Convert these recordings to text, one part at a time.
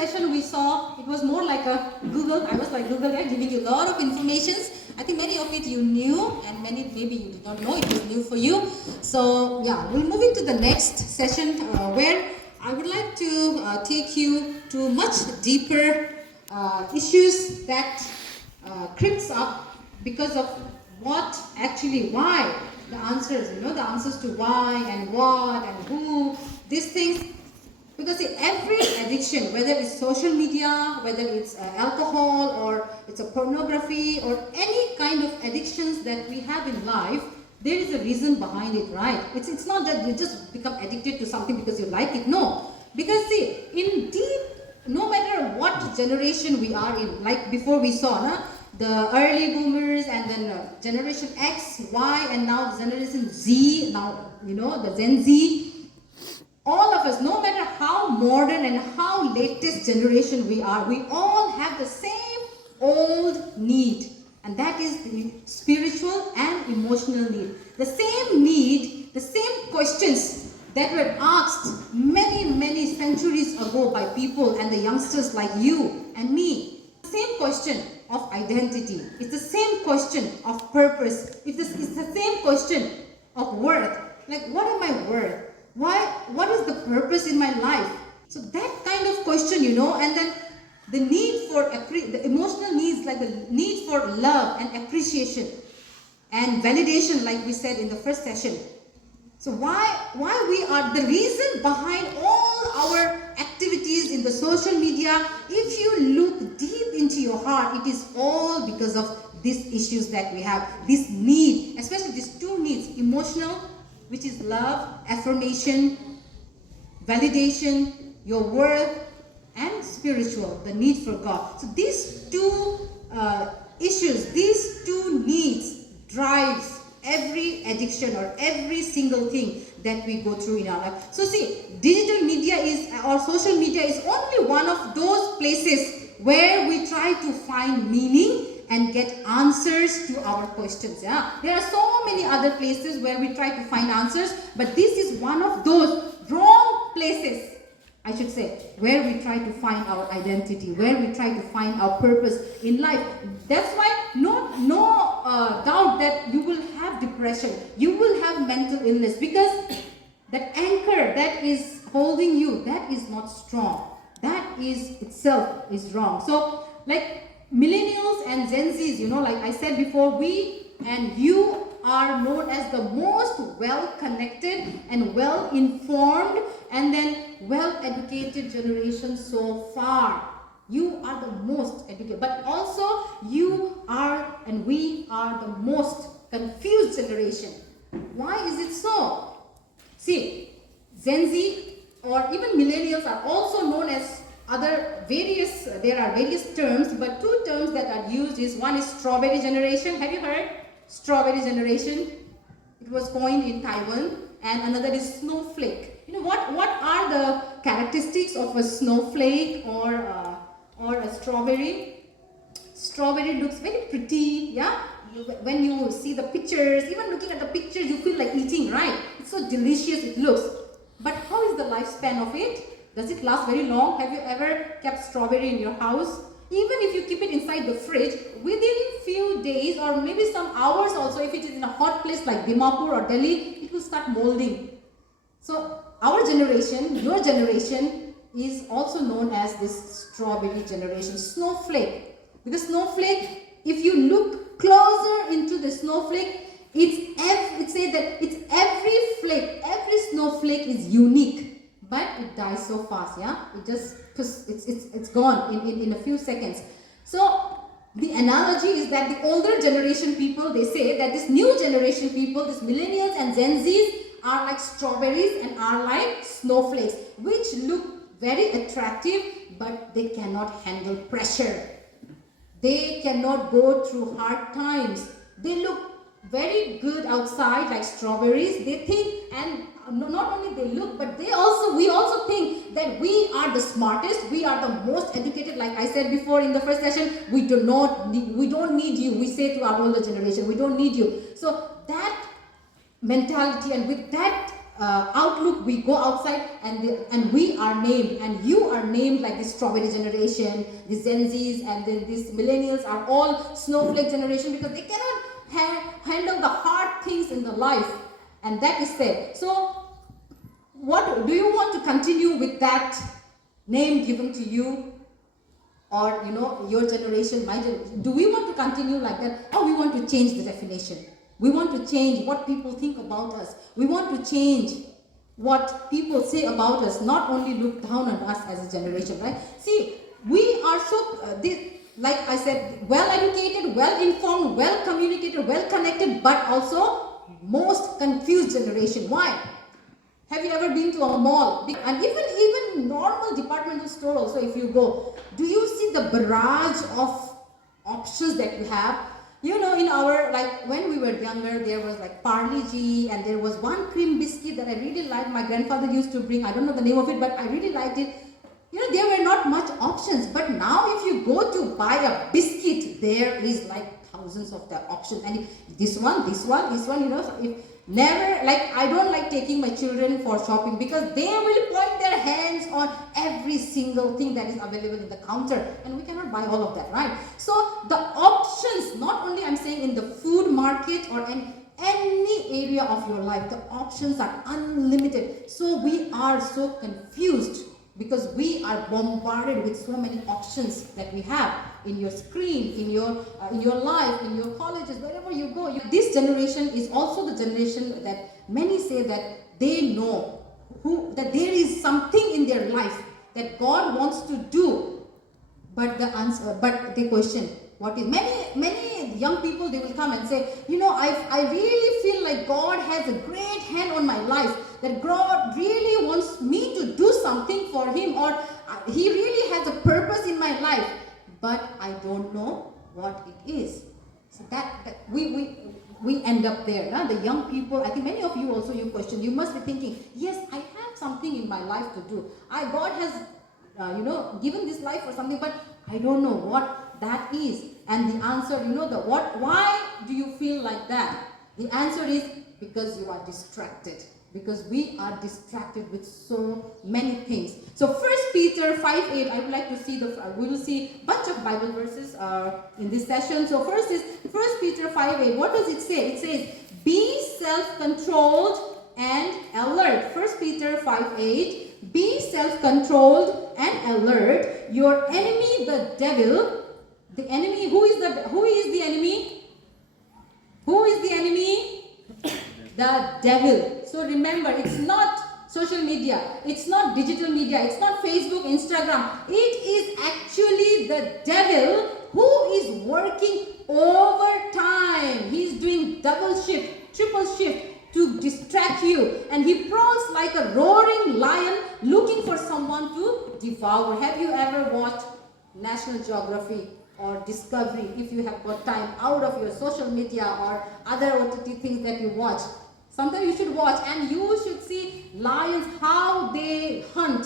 session we saw, it was more like a Google. I was like Google, yeah, giving you a lot of informations. I think many of it you knew, and many maybe you did not know, it was new for you. So yeah, we'll move into the next session where I would like to take you to much deeper issues that creeps up because of why the answers, the answers to why and what and who, these things. Because see, every addiction, whether it's social media, whether it's alcohol, or it's a pornography, or any kind of addictions that we have in life, there is a reason behind it, right? It's not that you just become addicted to something because you like it. No. Because see, in deep, no matter what generation we are in, like before we saw, the early boomers, and then generation X, Y, and now generation Z, now, the Gen Z. All of us, no matter how modern and how latest generation we are, we all have the same old need, and that is the spiritual and emotional need. The same need, the same questions that were asked many centuries ago by people and the youngsters like you and me. The same question of identity. It's the same question of purpose. It's the same question of worth. Like, what am I worth? What is the purpose in my life? So that kind of question, and then the need for the emotional needs, like the need for love and appreciation and validation, like we said in the first session. So why we are the reason behind all our activities in the social media. If you look deep into your heart, it is all because of these issues that we have. This need, especially these two needs, emotional, which is love, affirmation, validation, your worth, and spiritual, the need for God. So these two issues, these two needs drives every addiction or every single thing that we go through in our life. So see, digital media or social media is only one of those places where we try to find meaning and get answers to our questions. Yeah, there are so many other places where we try to find answers, but this is one of those wrong places, I should say, where we try to find our identity, where we try to find our purpose in life. That's why no doubt that you will have depression, you will have mental illness, because that anchor that is holding you, that is not strong. That is itself is wrong. So like millennials and Gen Zs, like I said before, we and you are known as the most well-connected and well-informed and then well-educated generation so far. You are the most educated, but also you are and we are the most confused generation. Why is it so? See, Gen Z or even millennials are also known as there are various terms, but two terms that are used is, one is strawberry generation. Have you heard? Strawberry generation. It was coined in Taiwan. And another is snowflake. What are the characteristics of a snowflake or a strawberry? Strawberry looks very pretty, yeah? When you see the pictures, even looking at the pictures, you feel like eating, right? It's so delicious it looks. But how is the lifespan of it? Does it last very long? Have you ever kept strawberry in your house? Even if you keep it inside the fridge, within few days or maybe some hours also, if it is in a hot place like Dimapur or Delhi, it will start molding. So our generation, your generation, is also known as this strawberry generation, snowflake. Because snowflake, if you look closer into the snowflake, it's say that it's every snowflake is unique. But it dies so fast, yeah? It's gone in a few seconds. So the analogy is that the older generation people, they say that this new generation people, this millennials and Gen Zs, are like strawberries and are like snowflakes, which look very attractive, but they cannot handle pressure. They cannot go through hard times. They look very good outside like strawberries. They think, and not only they look, but we also think that we are the smartest, we are the most educated. Like I said before in the first session, we don't need you. We say to our older generation, we don't need you. So that mentality, and with that outlook, we go outside and we are named, and you are named like this strawberry generation, the Gen Zs, and then these millennials are all snowflake generation because they cannot handle the hard things in the life, and that is there. So what do you want to continue with that name given to you, or your generation, my generation? Do we want to continue like that, or we want to change the definition? We want to change what people think about us. We want to change what people say about us, not only look down on us as a generation, right? See, we are so like I said, well educated, well informed, well communicated, well connected, but also most confused generation. Why? Have you ever been to a mall? And even normal departmental store also, if you go, do you see the barrage of options that you have? In our, like when we were younger, there was like Parle-G, and there was one cream biscuit that I really liked. My grandfather used to bring, I don't know the name of it, but I really liked it. There were not much options. But now if you go to buy a biscuit, there is like thousands of the options. And this one, so if never, like, I don't like taking my children for shopping because they will point their hands on every single thing that is available in the counter, and we cannot buy all of that, right? So the options, not only I'm saying in the food market or in any area of your life, the options are unlimited. So we are so confused because we are bombarded with so many options that we have in your screen, in your life, in your colleges, wherever you go. This generation is also the generation that many say that they know that there is something in their life that God wants to do, but they question what is. Many young people, they will come and say, I really feel like God has a great hand on my life, that God really wants me to do something for Him, or He really has a purpose in my life, but I don't know what it is. So that we end up there. Now, the young people, I think many of you also, you question, you must be thinking, yes, I have something in my life to do. God has, given this life for something, but I don't know what that is. And the answer, why do you feel like that? The answer is because you are distracted. Because we are distracted with so many things. So 1 Peter 5:8, I would like to see we will see a bunch of Bible verses in this session. So first is 1 Peter 5:8. What does it say? It says, be self-controlled and alert. 1 Peter 5:8, be self-controlled and alert. Your enemy, the devil, the enemy, who is the enemy? Who is the enemy? The devil. So remember, it's not social media, it's not digital media, it's not Facebook, Instagram. It is actually the devil who is working overtime. He's doing double shift, triple shift to distract you, and he prowls like a roaring lion looking for someone to devour. Have you ever watched National Geography or Discovery? If you have got time out of your social media or other OTT things that you watch, sometimes you should watch, and you should see lions, how they hunt,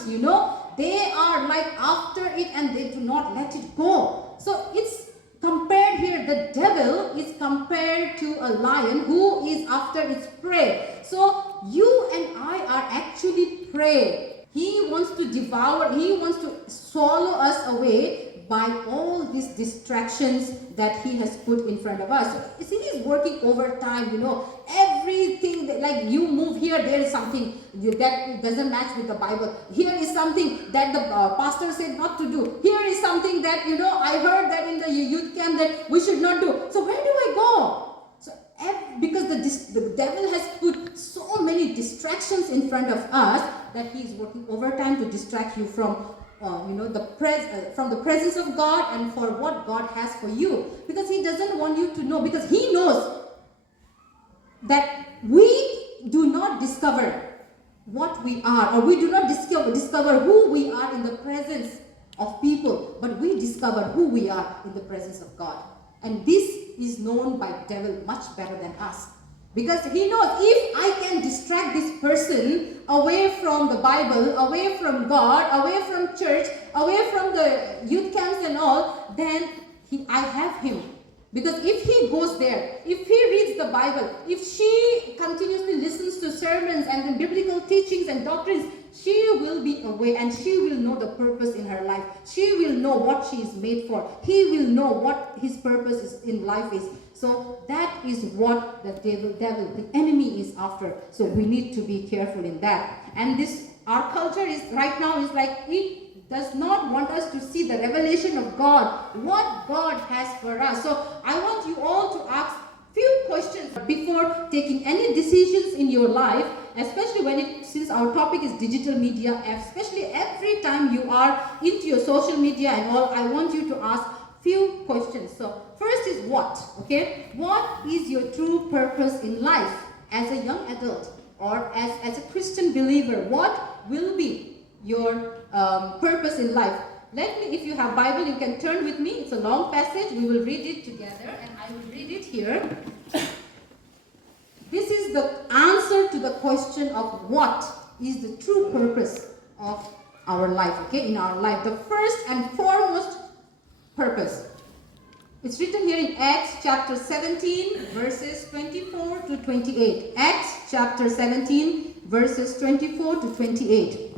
They are like after it and they do not let it go. So it's compared here, the devil is compared to a lion who is after its prey. So you and I are actually prey. He wants to devour, he wants to swallow us away by all these distractions that he has put in front of us. So he is working overtime, everything that, like, you move here, there is something that doesn't match with the Bible. Here is something that the pastor said not to do. Here is something that, I heard that in the youth camp that we should not do. So where do I go? So because the devil has put so many distractions in front of us that he is working overtime to distract you from from the presence of God and for what God has for you, because he doesn't want you to know, because he knows that we do not discover what we are, or we do not discover who we are in the presence of people, but we discover who we are in the presence of God. And this is known by the devil much better than us. Because he knows, if I can distract this person away from the Bible, away from God, away from church, away from the youth camps and all, then I have him. Because if he goes there, if he reads the Bible, if she continuously listens to sermons and the biblical teachings and doctrines, she will be away and she will know the purpose in her life. She will know what she is made for. He will know what his purpose is in life is. So that is what the devil, the enemy is after. So we need to be careful in that. And this, our culture is right now is like, it does not want us to see the revelation of God, what God has for us. So I want you all to ask few questions before taking any decisions in your life, especially since our topic is digital media, especially every time you are into your social media and all, I want you to ask few questions. So first is what, okay? What is your true purpose in life as a young adult or as a Christian believer? What will be your purpose in life? If you have Bible, you can turn with me. It's a long passage. We will read it together and I will read it here. This is the answer to the question of what is the true purpose of our life, okay, in our life. The first and foremost purpose. It's written here in Acts chapter 17, verses 24 to 28. Acts chapter 17, verses 24 to 28.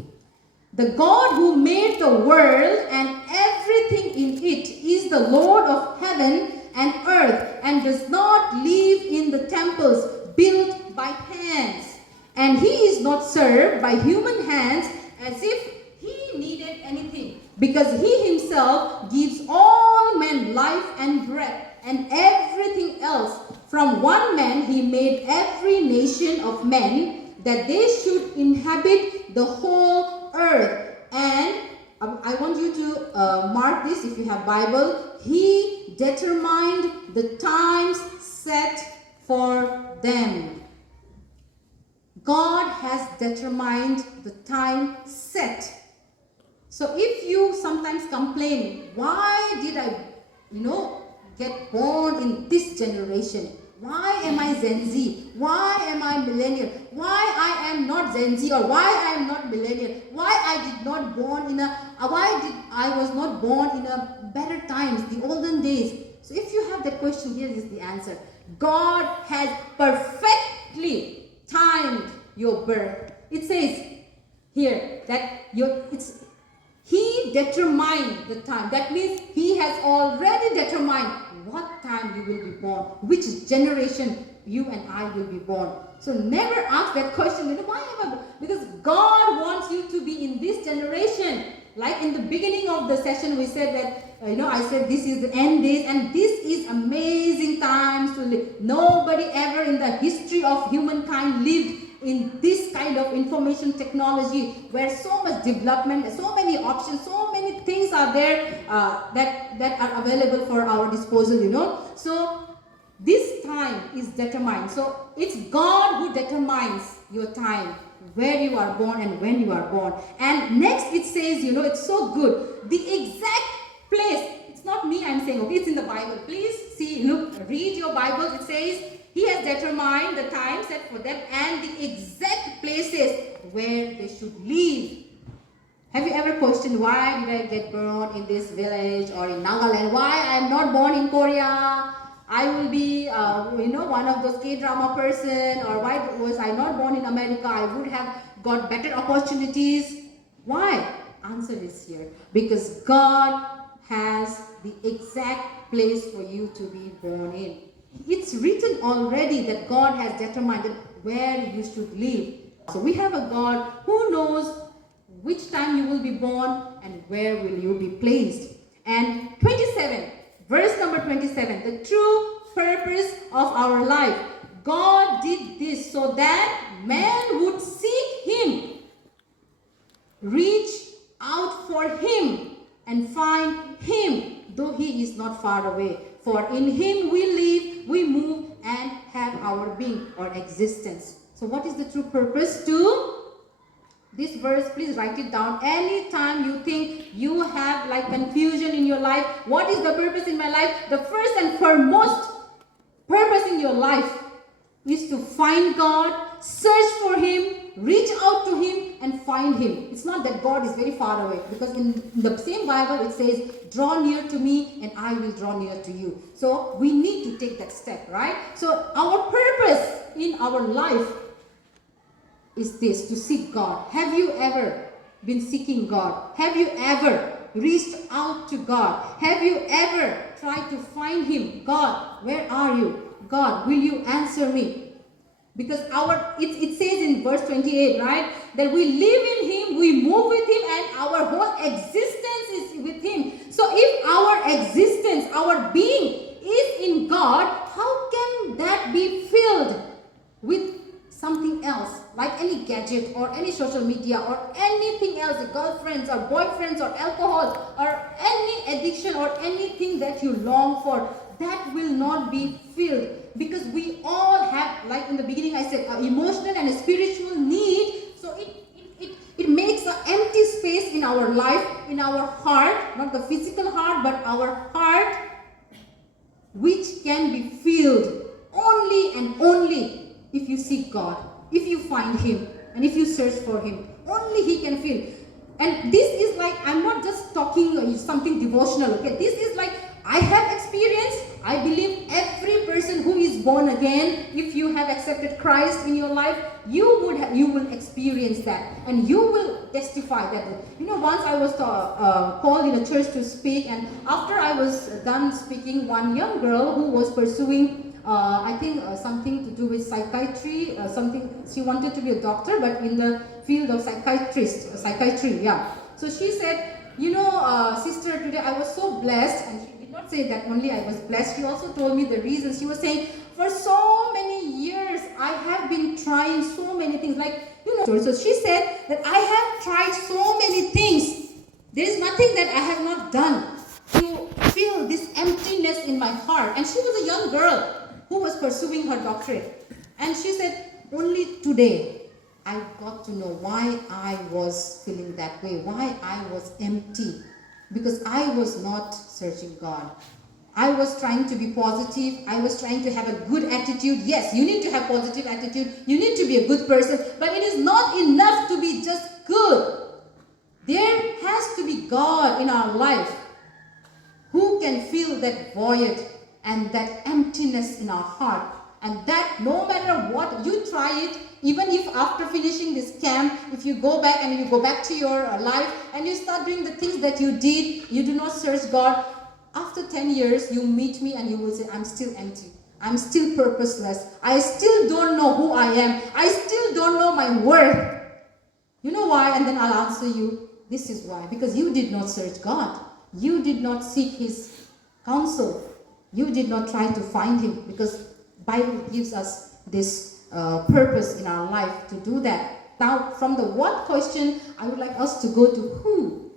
The God who made the world and everything in it is the Lord of heaven and earth and does not live in the temples built by hands. And he is not served by human hands as if he needed anything, because he himself gives all men life and breath and everything else. From one man he made every nation of men that they should inhabit the whole earth. And I want you to mark this if you have Bible. He determined the times set for them. God has determined the time set. So if you sometimes complain, why did I, get born in this generation? Why am I Gen Z? Why am I millennial? Why I am not Gen Z, or why I am not millennial? Why I was not born in a better times, the olden days? So if you have that question, here is the answer. God has perfectly timed your birth. It says here that he determined the time. That means he has already determined what time you will be born, which generation you and I will be born. So never ask that question, why am I born? Because God wants you to be in this generation. Like in the beginning of the session, we said that, I said this is the end days and this is amazing times to live. Nobody ever in the history of humankind lived in this kind of information technology where so much development, so many options, so many things are there that are available for our disposal, So this time is determined. So it's God who determines your time, where you are born and when you are born. And next it says, it's so good. The exact place, it's not me I'm saying, okay, it's in the Bible. Please see, look, read your Bible. It says, he has determined the time set for them and the exact places where they should live. Have you ever questioned, why did I get born in this village or in Nagaland? Why I am not born in Korea? I will be, one of those K-drama person, or why was I not born in America? I would have got better opportunities. Why? Answer is here. Because God has the exact place for you to be born in. It's written already that God has determined where you should live. So we have a God who knows which time you will be born and where will you be placed. And 27, verse number 27, the true purpose of our life. God did this so that man would seek him, reach out for him, and find him, though he is not far away. For in him we live, we move, and have our being or existence. So what is the true purpose to this verse? Please write it down. Anytime you think you have like confusion in your life, what is the purpose in my life? The first and foremost purpose in your life is to find God, search for him, reach out to him and find him. It's not that God is very far away, because in the same Bible it says, draw near to me and I will draw near to you. So we need to take that step, right? So our purpose in our life is this, to seek God. Have you ever been seeking God? Have you ever reached out to God? Have you ever tried to find him? God, where are you? God, will you answer me? Because it says in verse 28, right, that we live in him, we move with him, and our whole existence is with him. So if our existence, our being is in God, how can that be filled with something else, like any gadget or any social media or anything else, girlfriends or boyfriends or alcohol or any addiction or anything that you long for? That will not be filled, because we all have, like in the beginning I said, an emotional and a spiritual need. So it makes an empty space in our life, in our heart, not the physical heart, but our heart, which can be filled only and only if you seek God, if you find him, and if you search for him. Only he can fill. And this is like, I'm not just talking something devotional, okay? This is like, I have experienced. I believe every person who is born again, if you have accepted Christ in your life, you will experience that, and you will testify that. You know, once I was called in a church to speak, and after I was done speaking, one young girl who was pursuing I think something to do with psychiatry, something, she wanted to be a doctor, but in the field of psychiatry, yeah. So she said, you know, sister, today I was so blessed, and she did not say that only I was blessed, she also told me the reasons. She was saying, for so many years, I have been trying so many things, like, you know, so she said that I have tried so many things. There is nothing that I have not done to fill this emptiness in my heart. And she was a young girl who was pursuing her doctorate. And she said, only today I got to know why I was feeling that way, why I was empty. Because I was not searching God. I was trying to be positive. I was trying to have a good attitude. Yes, you need to have positive attitude. You need to be a good person. But it is not enough to be just good. There has to be God in our life who can fill that void and that emptiness in our heart. And that no matter what, you try it, even if after finishing this camp, if you go back and you go back to your life and you start doing the things that you did, you do not search God, after 10 years, you meet me and you will say, I'm still empty. I'm still purposeless. I still don't know who I am. I still don't know my worth. You know why? And then I'll answer you, this is why. Because you did not search God. You did not seek his counsel. You did not try to find him, because Bible gives us this purpose in our life to do that. Now, from the what question, I would like us to go to who.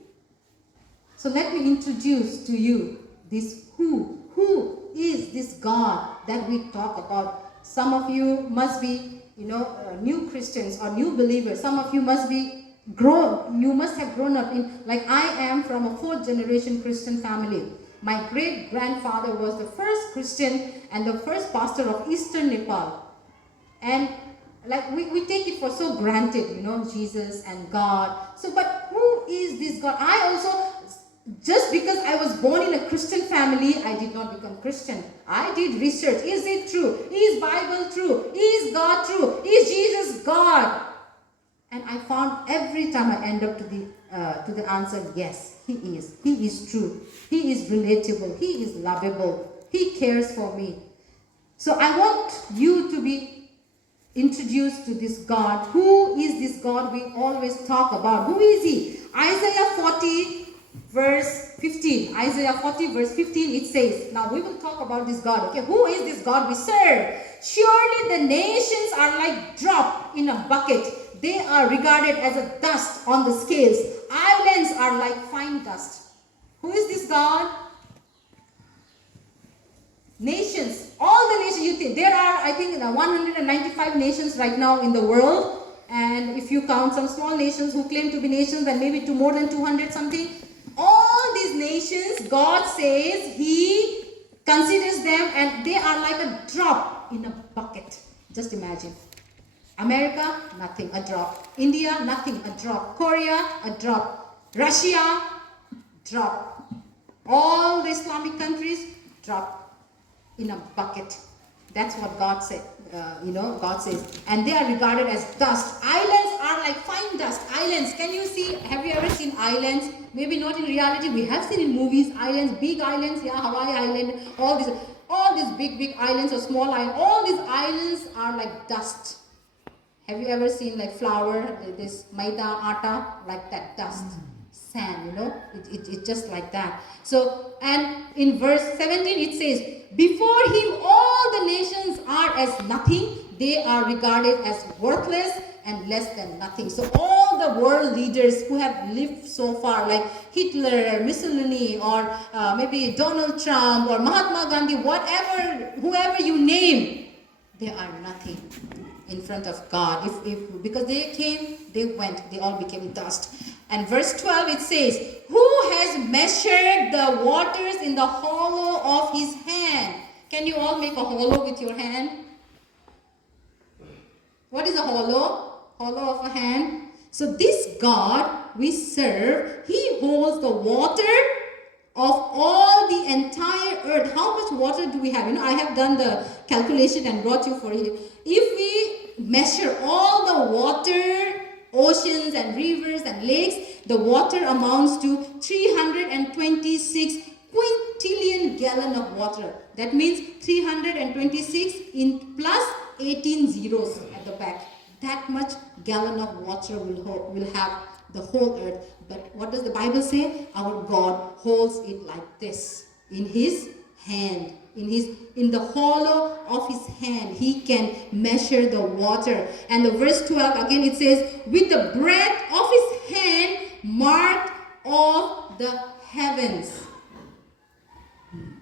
So let me introduce to you this who. Who is this God that we talk about? Some of you must be, new Christians or new believers. Some of you must be you must have grown up in, like I am from a 4th generation Christian family. My great grandfather was the first Christian and the first pastor of Eastern Nepal. And like we take it for so granted, Jesus and God. So, but who is this God? I also, just because I was born in a Christian family, I did not become Christian. I did research. Is it true? Is Bible true? Is God true? Is Jesus God? And I found every time I end up to the answer, yes, he is. He is true. He is relatable. He is lovable. He cares for me. So I want you to be introduced to this God. Who is this God we always talk about? Who is he? Isaiah 40 verse 15. Isaiah 40 verse 15, it says, now we will talk about this God. Okay, who is this God we serve? Surely the nations are like drop in a bucket. They are regarded as a dust on the scales. Islands are like fine dust. Who is this God? Nations. All the nations you think. There are, I think, 195 nations right now in the world. And if you count some small nations who claim to be nations, then maybe to more than 200 something. All these nations, God says he considers them, and they are like a drop in a bucket. Just imagine. America, nothing, a drop. India, nothing, a drop. Korea, a drop. Russia, drop. All the Islamic countries, drop in a bucket. That's what God said. God says. And they are regarded as dust. Islands are like fine dust. Islands, can you see? Have you ever seen islands? Maybe not in reality. We have seen in movies islands, big islands. Yeah, Hawaii Island. All these big islands or small islands. All these islands are like dust. Have you ever seen like flour, this maida, atta, like that dust? Sand, it's just like that. So, and in verse 17 it says, before him all the nations are as nothing, they are regarded as worthless and less than nothing. So all the world leaders who have lived so far, like Hitler, Mussolini, or maybe Donald Trump or Mahatma Gandhi, whoever you name, they are nothing in front of God. Because they came, they went, they all became dust. And verse 12 it says, who has measured the waters in the hollow of his hand? Can you all make a hollow with your hand? What is a hollow? Hollow of a hand. So this God we serve, he holds the water of all the entire earth. How much water do we have? I have done the calculation and brought you for it. If we measure all the water, oceans and rivers and lakes, the water amounts to 326 quintillion gallon of water. That means 326 in plus 18 zeros at the back. That much gallon of water will have the whole earth. But what does the Bible say? Our God holds it like this in his hand. In the hollow of his hand, he can measure the water. And the verse 12 again it says, with the breadth of his hand marked off the heavens.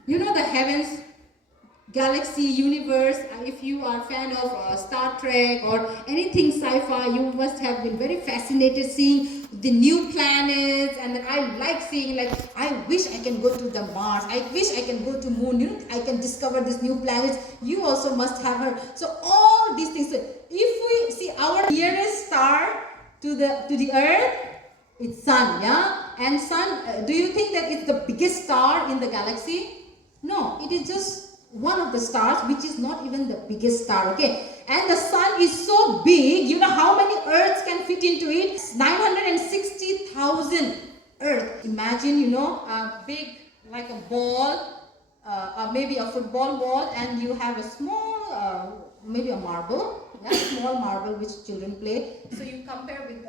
The heavens, galaxy, universe. If you are a fan of Star Trek or anything sci-fi, you must have been very fascinated seeing the new planets. And I like seeing, I wish I can go to the Mars. I wish I can go to moon. I can discover these new planets. You also must have heard. So all these things. So if we see our nearest star to the earth, it's sun, yeah? And sun, do you think that it's the biggest star in the galaxy? No, it is just one of the stars, which is not even the biggest star, okay? And the sun is so big, you know how many earths can fit into it? 960,000 earth. Imagine, a big, like a ball, maybe a football ball, and you have a small, maybe a marble, small marble which children play. So you compare with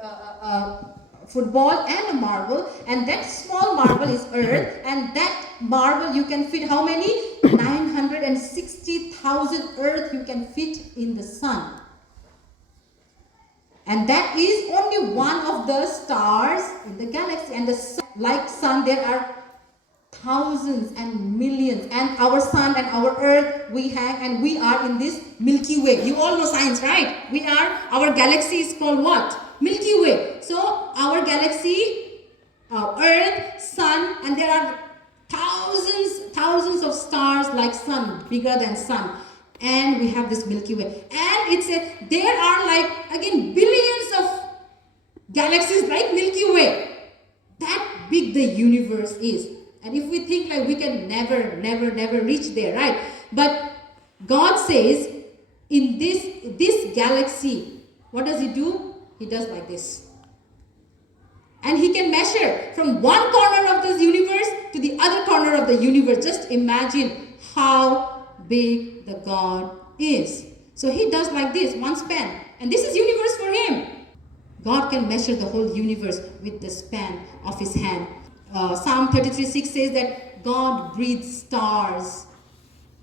football and a marble, and that small marble is earth, and that marble you can fit how many? 960,000 earth you can fit in the sun. And that is only one of the stars in the galaxy. And the sun, like sun, there are thousands and millions. And our sun and our earth, we are in this Milky Way. You all know science, right? Our galaxy is called what? Milky Way. So our galaxy, earth, sun, and there are thousands of stars like sun, bigger than sun. And we have this Milky Way. And there are billions of galaxies like Milky Way. That big the universe is. And if we think we can never reach there, right? But God says, in this galaxy, what does he do? He does like this. And he can measure from one corner of this universe to the other corner of the universe. Just imagine how big the God is. So he does like this, one span. And this is universe for him. God can measure the whole universe with the span of his hand. Psalm 33:6 says that God breathes stars.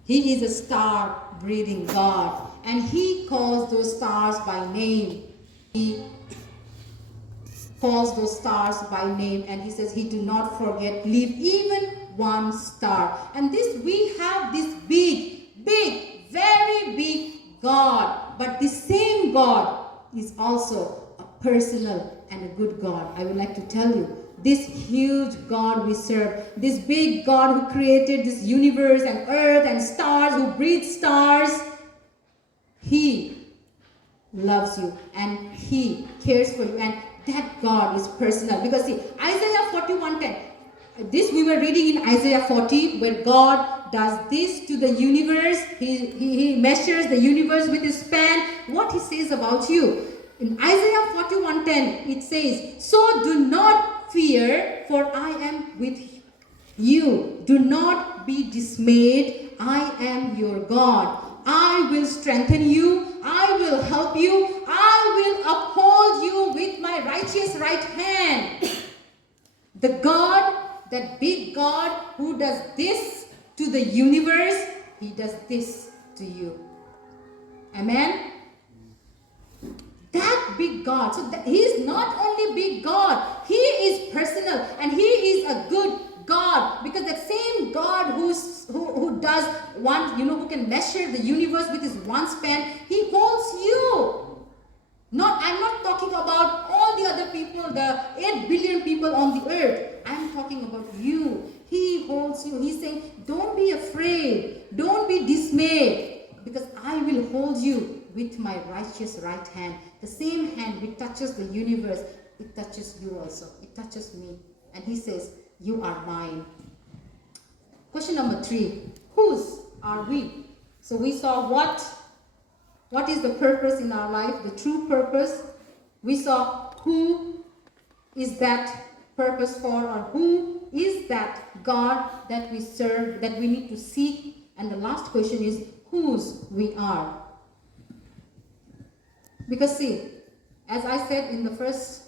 He is a star-breathing God. And he calls those stars by name. He calls those stars by name, and he says he do not forget, leave even one star. And we have this big, very big God. But the same God is also a personal and a good God. I would like to tell you, this huge God we serve, this big God who created this universe and earth and stars, who breathes stars, he loves you and He cares for you, and that God is personal. Because see, Isaiah 41:10, this we were reading in Isaiah 40, where God does this to the universe. He measures the universe with His span. What He says about you. In Isaiah 41:10, it says, "So do not fear, for I am with you. Do not be dismayed. I am your God. I will strengthen you. I will help you. I will uphold you with my righteous right hand." The God, that big God who does this to the universe, He does this to you. Amen? That big God. So He is not only big God, He is personal, and He is a good God, because that same God who does one, who can measure the universe with His one span, He holds you. I'm not talking about all the other people, the 8 billion people on the earth. I'm talking about you. He holds you. He's saying, don't be afraid. Don't be dismayed, because I will hold you with my righteous right hand. The same hand which touches the universe, it touches you also. It touches me. And He says, you are mine. Question number 3. Whose are we? So we saw what is the purpose in our life, the true purpose. We saw who is that purpose for, or who is that God that we serve, that we need to seek. And the last question is whose we are. Because see, as I said in the first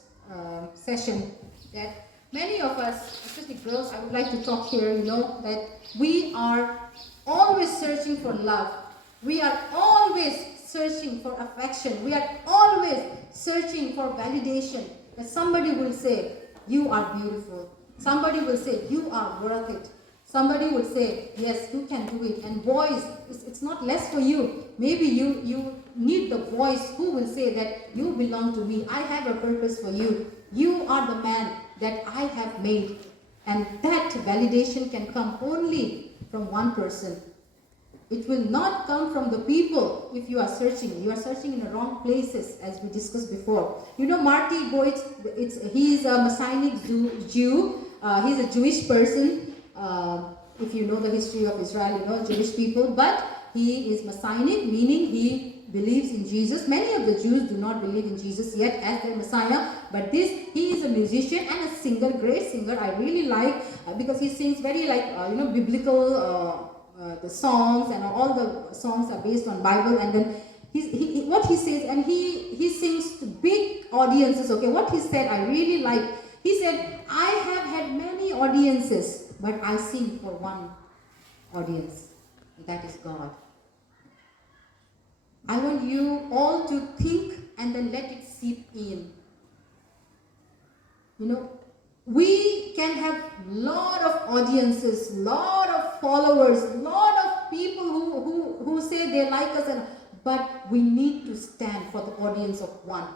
session, that many of us, especially girls, I would like to talk here, that we are always searching for love. We are always searching for affection. We are always searching for validation. That somebody will say, you are beautiful. Somebody will say, you are worth it. Somebody will say, yes, you can do it. And boys, it's not less for you. Maybe you need the voice who will say that you belong to me. I have a purpose for you. You are the man that I have made. And that validation can come only from one person. It will not come from the people if you are searching. You are searching in the wrong places, as we discussed before. Marty Goetz, he's a Messianic Jew. He's a Jewish person. If you know the history of Israel, Jewish people. But he is Messianic, meaning he believes in Jesus. Many of the Jews do not believe in Jesus yet as their Messiah. But he is a musician and a singer, great singer. I really like, because he sings very biblical the songs, and all the songs are based on Bible. And then what he says, and he sings to big audiences. Okay, what he said I really like. He said, I have had many audiences, but I sing for one audience. That is God. I want you all to think and then let it seep in. We can have lot of audiences, lot of followers, lot of people who say they like us, but we need to stand for the audience of one.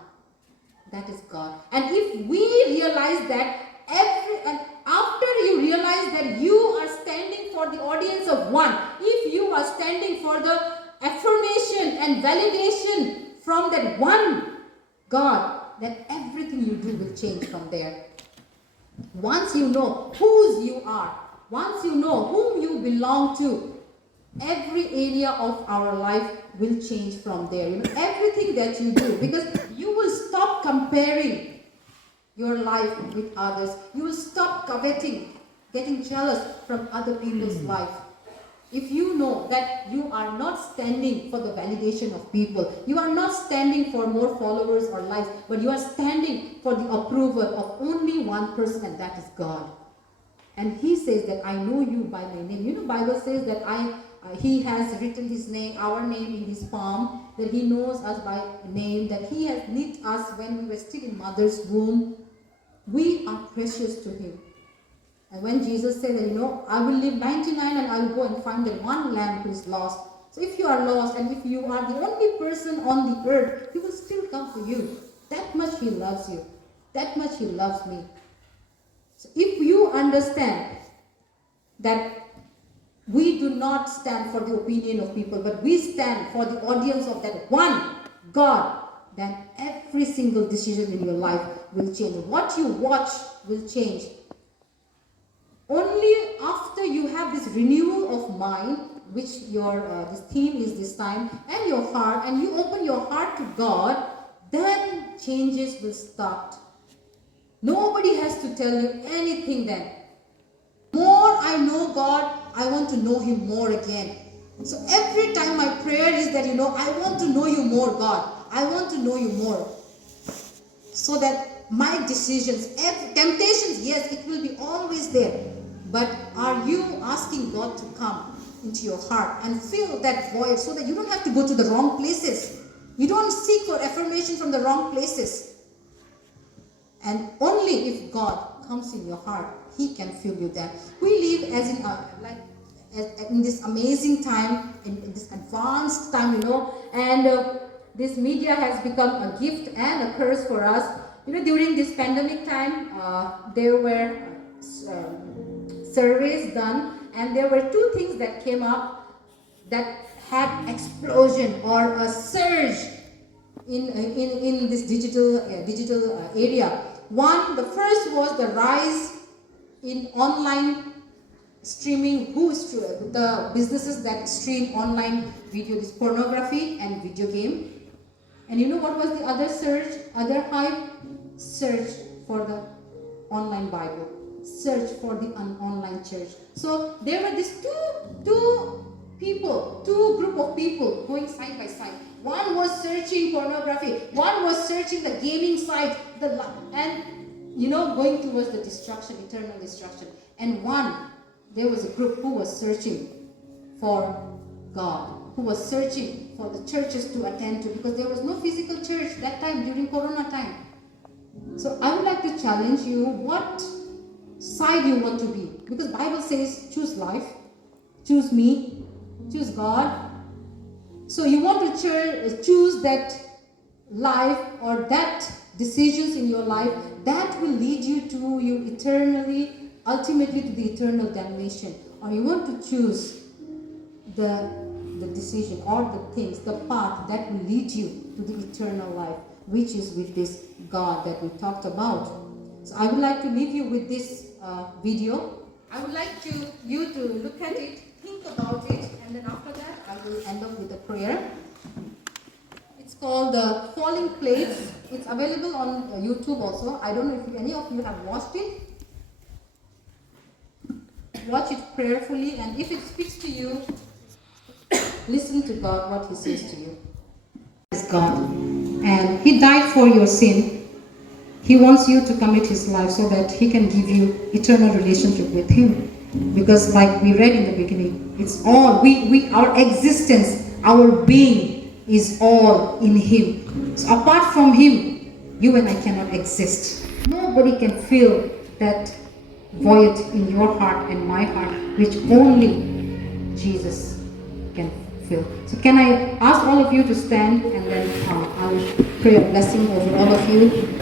That is God. And if we realize that, and after you realize that you are standing for the audience of one, if you are standing for the affirmation and validation from that one God, then everything you do will change from there. Once you know whose you are, once you know whom you belong to, every area of our life will change from there. Everything that you do, because you will stop comparing your life with others. You will stop coveting, getting jealous from other people's life. If you know that you are not standing for the validation of people, you are not standing for more followers or likes, but you are standing for the approval of only one person, and that is God. And He says that I know you by my name. Bible says that He has written His name, our name in His palm, that He knows us by name, that He has knit us when we were still in mother's womb. We are precious to Him. And when Jesus said that, I will leave 99 and I will go and find that one lamb who is lost. So if you are lost, and if you are the only person on the earth, He will still come to you. That much He loves you. That much He loves me. So if you understand that we do not stand for the opinion of people, but we stand for the audience of that one God, then every single decision in your life will change. What you watch will change. Only after you have this renewal of mind, which your this theme is this time, and your heart, and you open your heart to God, then changes will start. Nobody has to tell you anything then. More I know God, I want to know Him more again. So every time my prayer is that, I want to know you more, God. I want to know you more. So that my decisions, temptations, yes, it will be always there. But are you asking God to come into your heart and fill that void so that you don't have to go to the wrong places? You don't seek for affirmation from the wrong places. And only if God comes in your heart, He can fill you there. We live as in this amazing time, in this advanced time, and this media has become a gift and a curse for us. During this pandemic time, there were surveys done, and there were two things that came up that had explosion or a surge in this digital area. One, the first was the rise in online streaming. The businesses that stream online video, this pornography and video game. And you know what was the other surge, other hype? Search for the online Bible, search for the online church. So there were these two group of people going side by side. One was searching pornography, one was searching the gaming site, going towards the destruction, eternal destruction. And there was a group who was searching for God, who was searching for the churches to attend to, because there was no physical church that time during Corona time. So I would like to challenge you, what side you want to be, because Bible says choose life, choose me, choose God. So you want to choose that life or that decisions in your life that will lead you to you eternally, ultimately to the eternal damnation, or you want to choose the decision or the things, the path that will lead you to the eternal life, which is with this God that we talked about. So I would like to leave you with this video. I would like you to look at it, think about it, and then after that I will end up with a prayer. It's called Falling Plates. It's available on YouTube also. I don't know if any of you have watched it. Watch it prayerfully, and if it speaks to you, listen to God, what He says to you. Is God, and He died for your sin. He wants you to commit His life so that He can give you eternal relationship with Him. Because like we read in the beginning, it's all, our existence, our being is all in Him. So apart from Him, you and I cannot exist. Nobody can fill that void in your heart and my heart, which only Jesus can fill. So can I ask all of you to stand, and then I will pray a blessing over all of you.